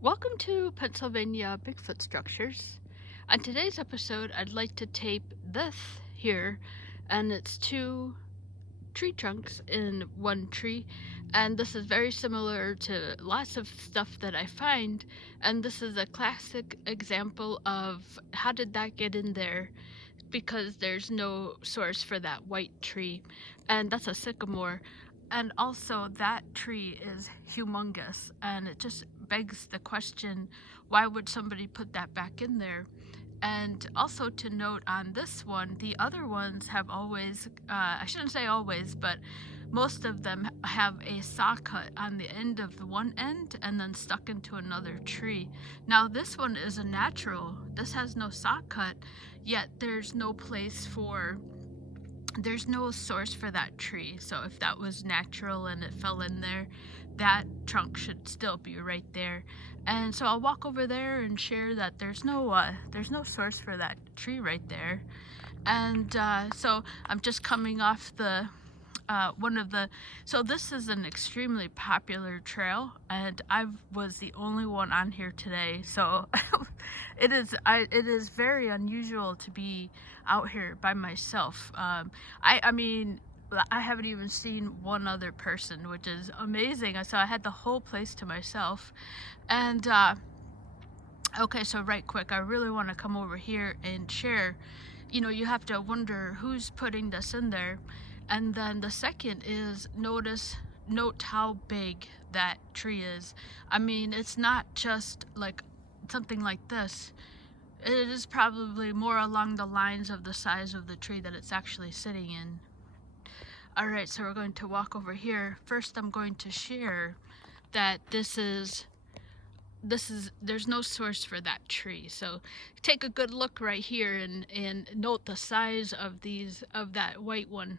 Welcome to Pennsylvania Bigfoot Structures. On today's episode, I'd like to tape this here, and it's two tree trunks in one tree. And this is very similar to lots of stuff that I find. And this is a classic example of how did that get in there? Because there's no source for that white tree. And that's a sycamore. And also, that tree is humongous, and it just begs the question, why would somebody put that back in there? And also to note on this one, the other ones have always, I shouldn't say always, but most of them have a saw cut on the end of the one end and then stuck into another tree. Now this one is a natural. This has no saw cut, yet there's no source for that tree. So if that was natural and it fell in there, that trunk should still be right there. And so I'll walk over there and share that there's no source for that tree right there. And so I'm just coming off the so this is an extremely popular trail, and I was the only one on here today, so it is very unusual to be out here by myself. I mean, I haven't even seen one other person, which is amazing. So I had the whole place to myself. And okay, so right quick, I really want to come over here and share. You have to wonder who's putting this in there. And then the second is note how big that tree is. I mean, it's not just like something like this. It is probably more along the lines of the size of the tree that it's actually sitting in. Alright, so we're going to walk over here. First, I'm going to share that there's no source for that tree. So take a good look right here and note the size of that white one.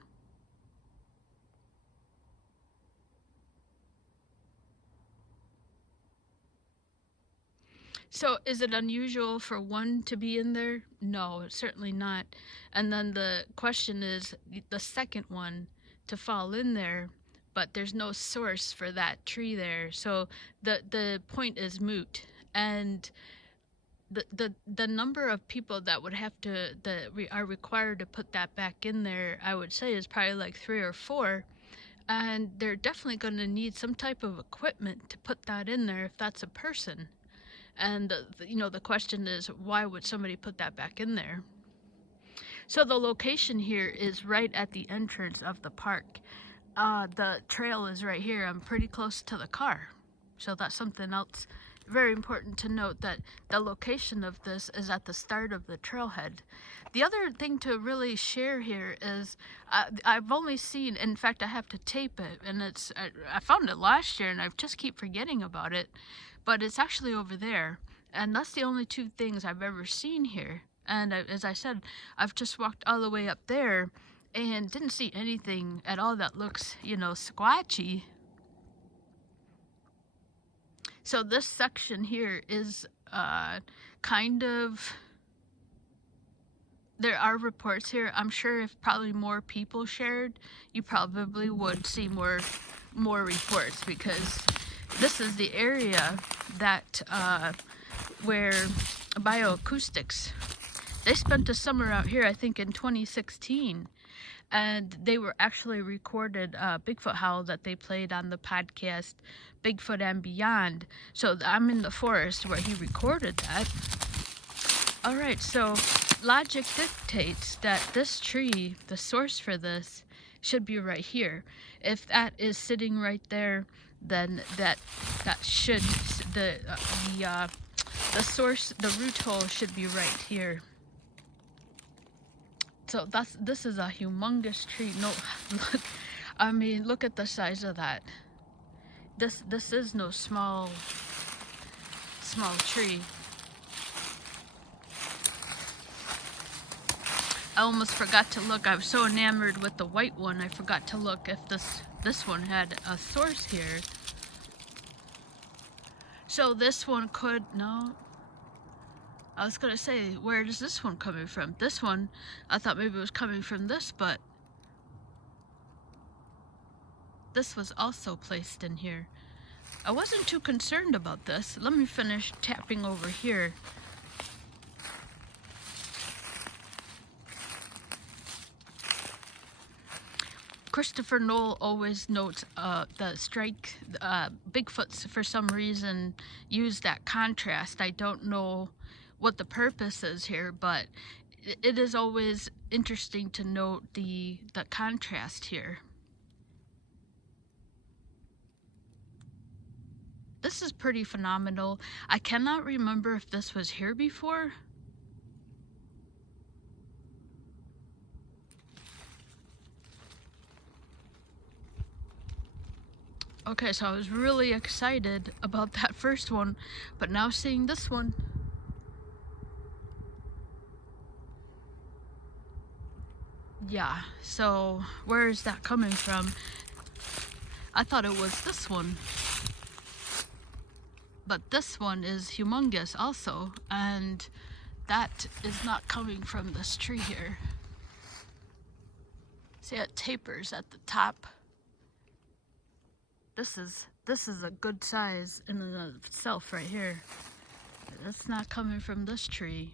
So is it unusual for one to be in there? No, it's certainly not. And then the question is the second one to fall in there, but there's no source for that tree there. So the point is moot. And the number of people that would have to are required to put that back in there, I would say, is probably like 3 or 4. And they're definitely going to need some type of equipment to put that in there if that's a person. And the question is, why would somebody put that back in there? So the location here is right at the entrance of the park. The trail is right here. I'm pretty close to the car. So that's something else very important to note, that the location of this is at the start of the trailhead. The other thing to really share here is I've only seen, in fact I have to tape it, and I found it last year and I just keep forgetting about it, but it's actually over there, and that's the only two things I've ever seen here. And as I said, I've just walked all the way up there and didn't see anything at all that looks, squatchy. So this section here is kind of, there are reports here. I'm sure if probably more people shared, you probably would see more reports, because this is the area that where Bioacoustics, they spent a summer out here, I think in 2016, and they were actually recorded Bigfoot howl that they played on the podcast Bigfoot and Beyond. So I'm in the forest where he recorded that. Alright, so logic dictates that this tree, the source for this, should be right here. If that is sitting right there, then that should, the source, the root hole should be right here. So this is a humongous tree. No, look, I mean, look at the size of that. This is no small tree. I almost forgot to look. I was so enamored with the white one, I forgot to look if this one had a source here. So this one could, no. I was gonna say, where is this one coming from? This one, I thought maybe it was coming from this, but this was also placed in here. I wasn't too concerned about this. Let me finish tapping over here. Christopher Knoll always notes the strike, Bigfoots for some reason use that contrast. I don't know what the purpose is here, but it is always interesting to note the contrast here. This is pretty phenomenal. I cannot remember if this was here before. Okay, so I was really excited about that first one, but now seeing this one. Yeah, so where is that coming from? I thought it was this one. But this one is humongous also, and that is not coming from this tree here. See, it tapers at the top. This is a good size in and of itself right here. That's not coming from this tree.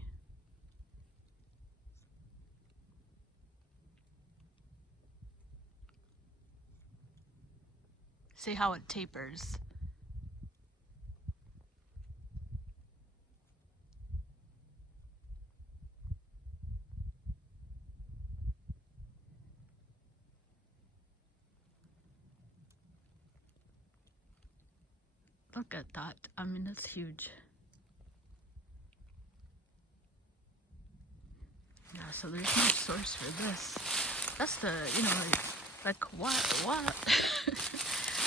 See how it tapers. Look at that. I mean, it's huge. Yeah, so there's no source for this. That's the, you know, like what?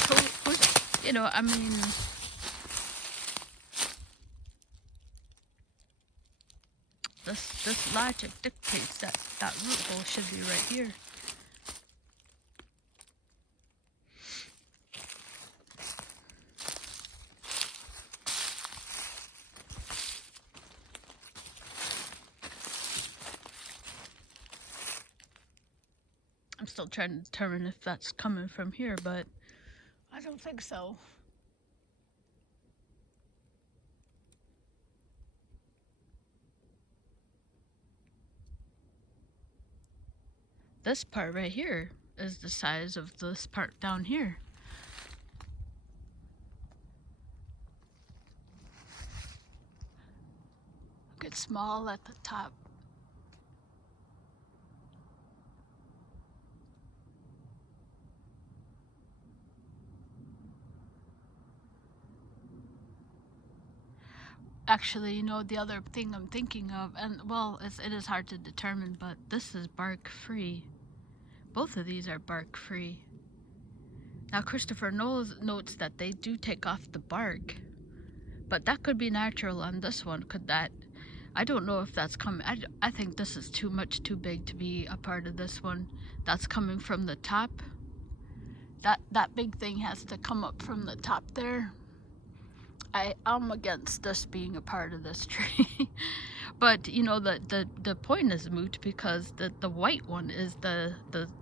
So, you know, I mean, this logic dictates that that root hole should be right here. I'm still trying to determine if that's coming from here, but I don't think so. This part right here is the size of this part down here. Look, it's small at the top. Actually, you know, the other thing I'm thinking of, and well, it is hard to determine, but this is bark free. Both of these are bark free. Now, Christopher notes that they do take off the bark, but that could be natural on this one. Could that? I don't know if that's coming. I think this is too big to be a part of this one. That's coming from the top. That big thing has to come up from the top there. I'm against this being a part of this tree. But you know, the point is moot, because the white one is the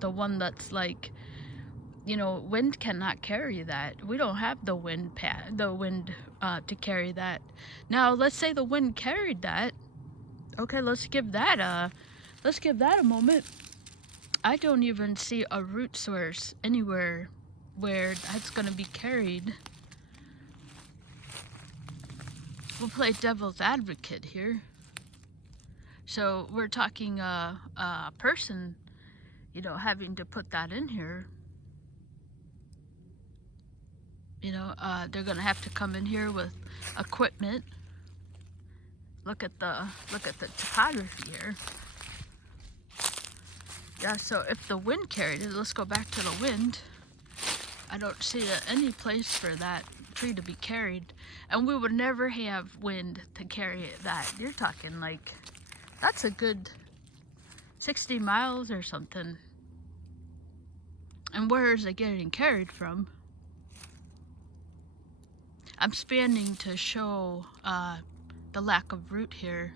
one that's like, you know, wind cannot carry that. We don't have the wind to carry that. Now let's say the wind carried that. Okay, let's give that a moment. I don't even see a root source anywhere where that's gonna be carried. We'll play devil's advocate here. So we're talking a person, you know, having to put that in here. You know, they're gonna have to come in here with equipment. Look at the topography here. Yeah, so if the wind carried it, let's go back to the wind. I don't see any place for that tree to be carried, and we would never have wind to carry that. You're talking like, that's a good 60 miles or something. And where is it getting carried from? I'm spanning to show the lack of root here.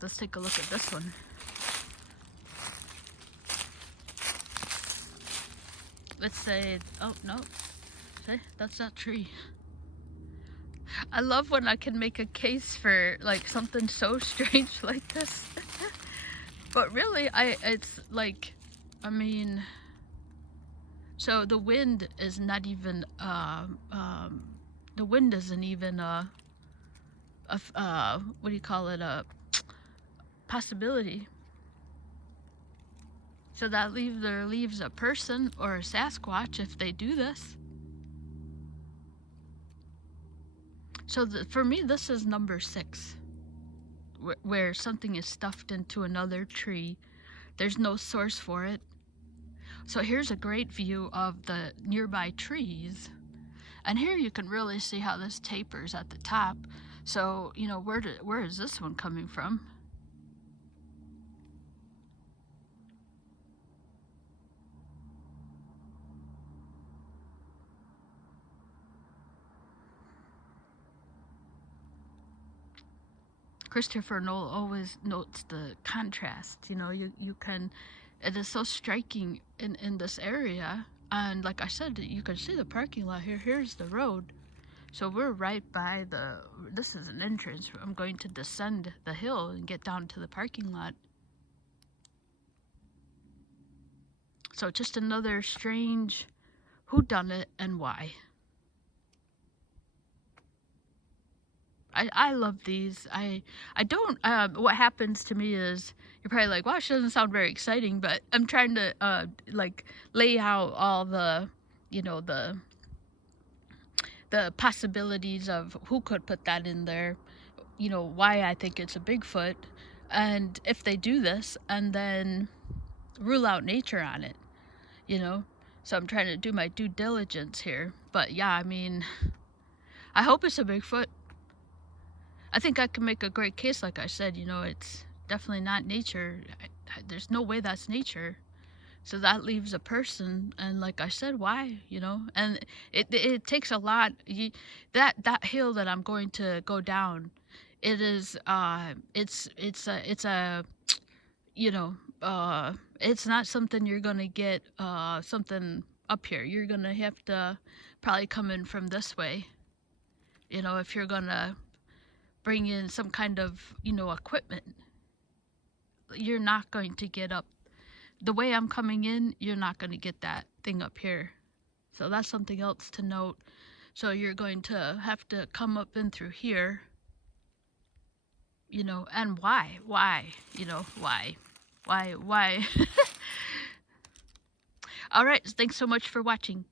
Let's take a look at this one. let's say, oh no, see, that's that tree. I love when I can make a case for like something so strange like this. But really, it's like, I mean, so the wind is not even, the wind isn't even what do you call it, a possibility. So that either leaves a person or a Sasquatch if they do this. So for me, this is number 6, where something is stuffed into another tree. There's no source for it. So here's a great view of the nearby trees. And here you can really see how this tapers at the top. So, you know, where is this one coming from? Christopher Nolan always notes the contrast. You know, you can, it is so striking in this area. And like I said, you can see the parking lot here. Here's the road. So we're right by this is an entrance. I'm going to descend the hill and get down to the parking lot. So just another strange whodunit and why. I love these. I don't, what happens to me is, you're probably like, wow, she doesn't sound very exciting, but I'm trying to, like, lay out all the, you know, the possibilities of who could put that in there, you know, why I think it's a Bigfoot, and if they do this, and then rule out nature on it, you know? So I'm trying to do my due diligence here. But yeah, I mean, I hope it's a Bigfoot. I think I can make a great case, like I said, you know, it's definitely not nature. There's no way that's nature. So that leaves a person, and like I said, why, you know? And it takes a lot. That hill that I'm going to go down, it is, it's a, you know, it's not something you're gonna get, something up here. You're gonna have to probably come in from this way, you know, if you're gonna bring in some kind of, you know, equipment. You're not going to get up the way I'm coming in. You're not going to get that thing up here. So that's something else to note. So you're going to have to come up in through here, you know. And why, you know, why all right, thanks so much for watching.